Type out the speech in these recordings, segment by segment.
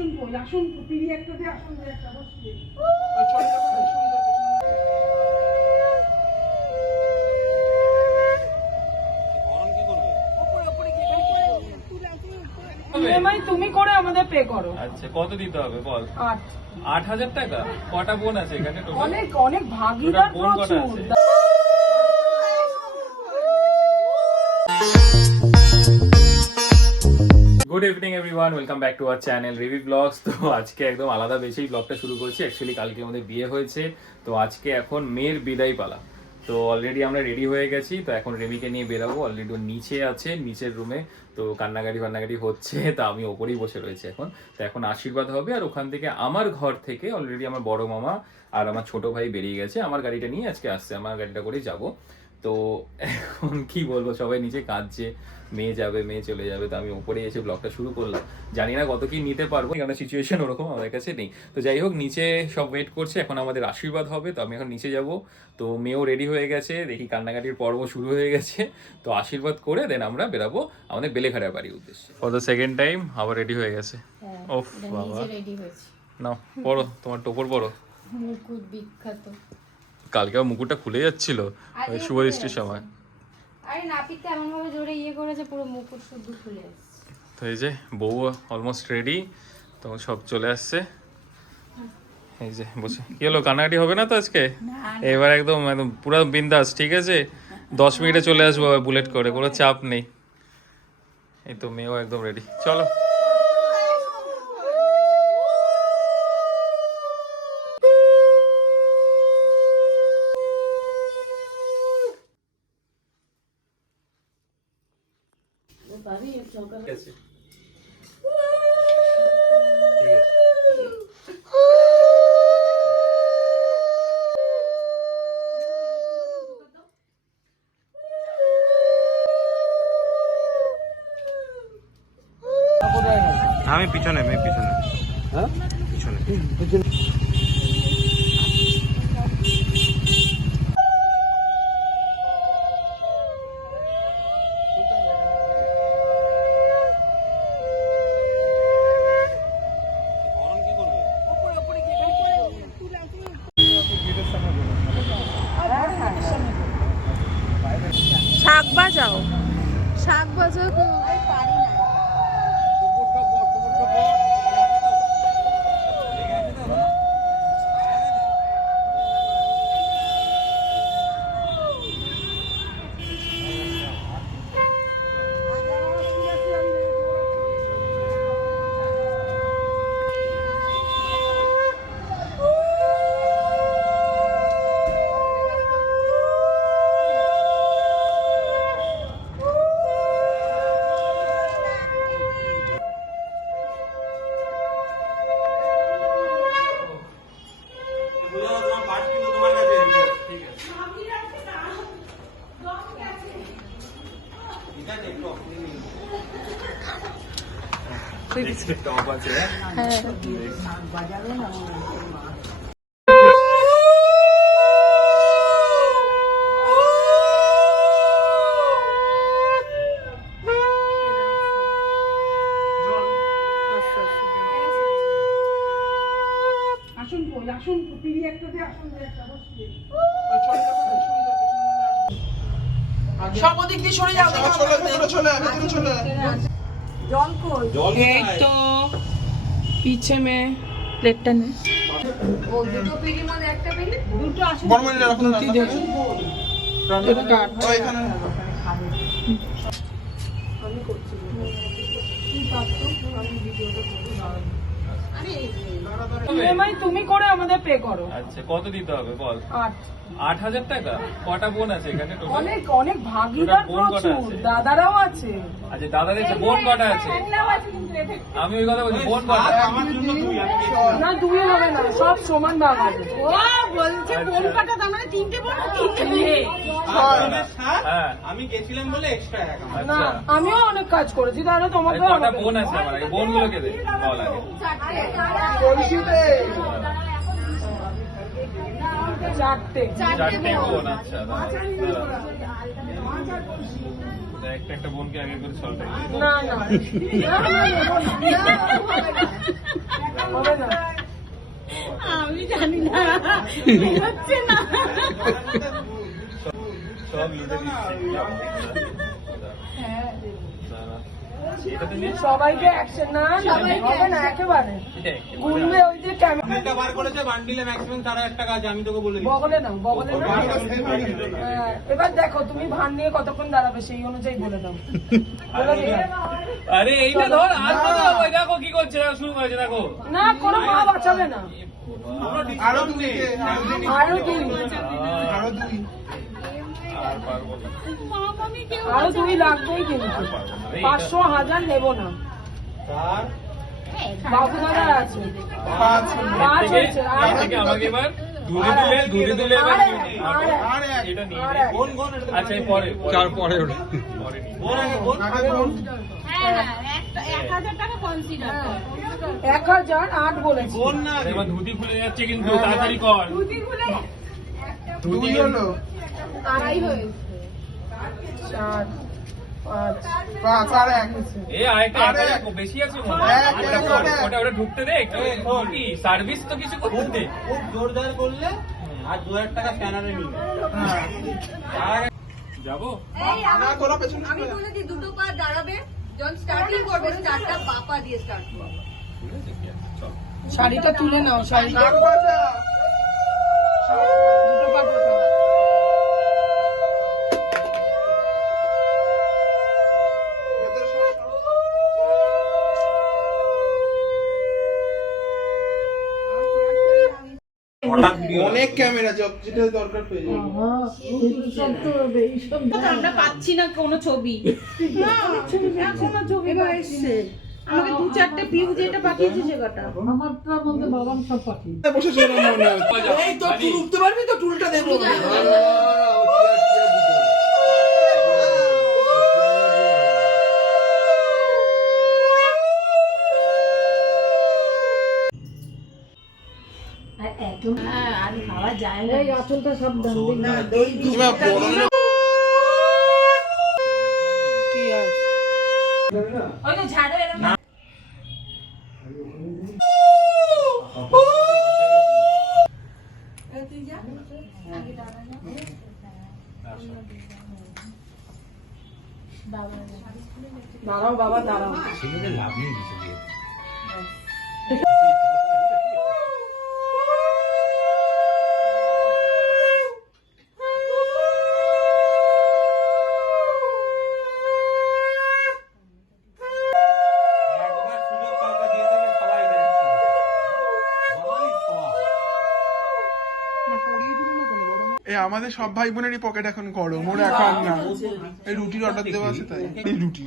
আসুন কই আসুন পিড়ি একটা দিয়ে আসুন দিয়ে একটা বসিয়ে ইএমআই তুমি করে আমাদের পে করো। আচ্ছা কত দিতে হবে বল? 8,000 টাকা। কটা বোন আছে এখানে? অনেক অনেক ভাগিদার প্রচুর। Good evening everyone, welcome back to our channel Rivi blogs. তো আজকে একদম আলাদা বেশি ব্লগটা শুরু করছি। অ্যাকচুয়ালি কালকে আমাদের বিয়ে হয়েছে, তো আজকে এখন মেয়ের বিদায় পালা। তো অলরেডি আমরা রেডি হয়ে গেছি, তো এখন রেমিকে নিয়ে বেরাবো। অলরেডি নিচে আছে, নিচের রুমে, তো কান্নাকাটি হচ্ছে, তা আমি ওপরেই বসে রয়েছি এখন। তো এখন আশীর্বাদ হবে, আর ওখান থেকে আমার ঘর থেকে অলরেডি আমার বড় মামা আর আমার ছোট ভাই বেরিয়ে গেছে। আমার গাড়িটা নিয়ে আজকে আসছে, আমার গাড়িটা করেই যাবো। তো এখন কি বলবো, সবাই নিচে কাঁদছে, মেয়ে যাবে, মেয়ে চলে যাবে। তো আমি ওপরে এসে ব্লগটা শুরু করলাম। জানি না কত কি নিতে পারবো, কারণ সিচুয়েশন ওরকম আমাদের কাছে নেই। তো যাই হোক, নিচে সব ওয়েট করছে, এখন আমাদের আশীর্বাদ হবে। তো আমি এখন নিচে যাব। তো মেয়েও রেডি হয়ে গেছে, দেখি কান্নাকাটির পর্ব শুরু হয়ে গেছে। তো আশীর্বাদ করে দেন আমরা বেরাবো আমাদের বেলেঘাটার বাড়ির উদ্দেশ্যে। ফর দ্য সেকেন্ড টাইম আবার রেডি হয়ে গেছে। ওফ বাবা, নাও পড়ো, তোমার টোপর পড়ো। মুকুট বিখ্যাত। কালকে মুকুটটা খুলে যাচ্ছিল শুভ দৃষ্টির সময়। আরে নাপিতটা এমন ভাবে জোরে করেছে, পুরো মুকুট শুদ্ধ খুলে যাচ্ছে। তো এই যে বউ অলমোস্ট রেডি, তো সব চলে আসছে। এই যে বসে, কি হলো, কান্নাকাটি হবে না তো আজকে? এবার একদম একদম পুরো বিন্দাস, ঠিক আছে? 10 মিনিটে চলে আসবো বুলেট করে, কোনো চাপ নেই। এই তো মেয়েও একদম রেডি, চলো। আমি পিছনে, মেয়ে পিছনে। হ্যাঁ পিছনে। শাক বাজাও, শাক বাজাও তো পারি না। আসুন কই আসুন পিড়ি একটা দিয়ে আসুন দিয়ে একটা বসিয়ে সব ওদিক দিয়ে সরে যাও, চলে জল কই? এই তো পিছে মে প্লেটটা নে। ও দুটো পিড়ির মধ্যে একটা পিড়ি, দুটো আসুন বর্মনিলা রাখুন না, এটা কাট ও এখানে আমি করছি। তুই পাচ্ছো, আমি ভিডিওটা করতে দাঁড়াবো। ইএমআই তুমি করে আমাদের পে করো। আচ্ছা কত দিতে হবে বল? 8,000 টাকা। কটা বোন আছে এখানে? অনেক অনেক ভাগিদার প্রচুর, দাদারাও আছে। আচ্ছা দাদাদের বোন কটা আছে? আমি ওই কথা বলছি, বোন কটা? না দুই হবে না, সব সমান ভাগ হবে। ও বলছে বোন কটা, তার মানে তিনটে বোন, তিনটে মেয়ে। হ্যাঁ আমি গেছিলাম বলে এক্সট্রা টাকা। না আমিও অনেক কাজ করেছি, তাহলে তোমাকে কটা বোন আছে আমার? বোন গুলোকে দে বল আগে। চারটে বোন। আচ্ছা একটা একটা বোনকে আগে করে সলভ না না আমি জানি না হচ্ছে না সব লুটে সবাইকে অ্যাকশন না হবে না একেবারে ঘুরবে ওই যে ক্যামেরা বার করেছে বান্ডিলে ম্যাক্সিমাম 4,000 টাকা আছে আমি তোকে বলে দিই বগলে নাও এবার দেখো তুমি ভান নিয়ে কতক্ষণ দাঁড়াবে সেই অনুযায়ী বলে দাও বলে দিও। আরে এইটা ধর আর কথা ওই দেখো কি করছে দেখো শুরু করেছে দেখো না কোনো মা বাঁচাবে না আরো দুই আরো দুই আরো দুই লাগবেই কিন্তু 500,000 নেবো না বাবু দাদা আছে পাঁচ হচ্ছে আর আমাকে এবার দুধে তুলে এবার এটা নিয়ে আচ্ছা পরে চার পরে ওটা এক 1,008 বলেছি এবার ধুতি খুলে যাচ্ছে কিন্তু তাড়াতাড়ি কর দুই হলো আড়াই হয়েছে 4 5 আর এক এ আরেকটা বেশি আছে মনে হয় ওটা ঢুকতে দে একটু কি সার্ভিস তো কিছু করতে দে খুব জোরদার করলে আর 2,000 টাকা স্ক্যানারে নিয়ে যাবো আমি বলে দিই দুটো পা দাঁড়াবে যখন স্টার্টিং করবে স্টার্টটা বাপা দিয়ে স্টার্ট করবে শাড়িটা তুলে নাও শাড়িটা দুটো পা ঢোকাও। অনেক ক্যামেরা যেটা দরকার পেয়ে যাবে আমরা পাচ্ছি না কোনো ছবি এখনো ছবি এসছে আমাকে 2-4টে ভিউ যেটা পাঠিয়েছে সেটা আমারটার মধ্যে বাবান সব পাঠিয়েছে বসে ছিল মনে হচ্ছে এই তো তুই উঠতে পারবি তো টুলটা দেবো আর খাওয়া যায় না এই আঁচলটা সব দাম না দই ঠিক আছে ওই তো ঝাড়ে এরকম দাঁড়াও বাবা দাঁড়াও আমাদের সব ভাই বোনেরই পকেট এখন গরম ওর এখন না এই রুটির অর্ডার দেওয়া আছে তাই এই রুটি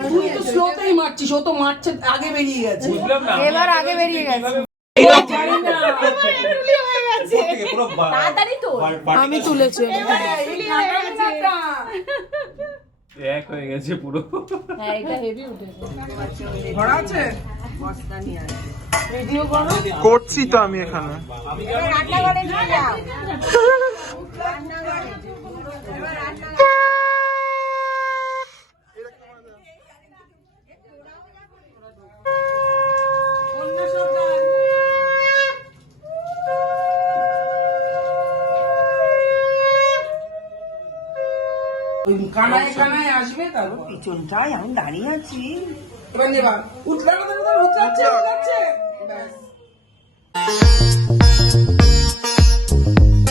তুই তো স্লোতেই মারছিস ও তো মারছে আগে বেরিয়ে গেছে বুঝলাম না এবার আগে বেরিয়ে গেছে জানি না তাড়াতাড়ি তো আমি তুলেছি এক হয়ে গেছে পুরো হ্যাঁ এটা হেভি উঠেছে ভরা আছে ভিডিও করো করছি তো আমি এখানে রান্নাঘরে নিয়ে যাও রান্নাঘরে এবার রান্নাঘরে কানায় কানায় আসবে তারপর পিছনটায় আমি দাঁড়িয়ে আছি এবার নেবা উঠলে উঠছে ব্যাস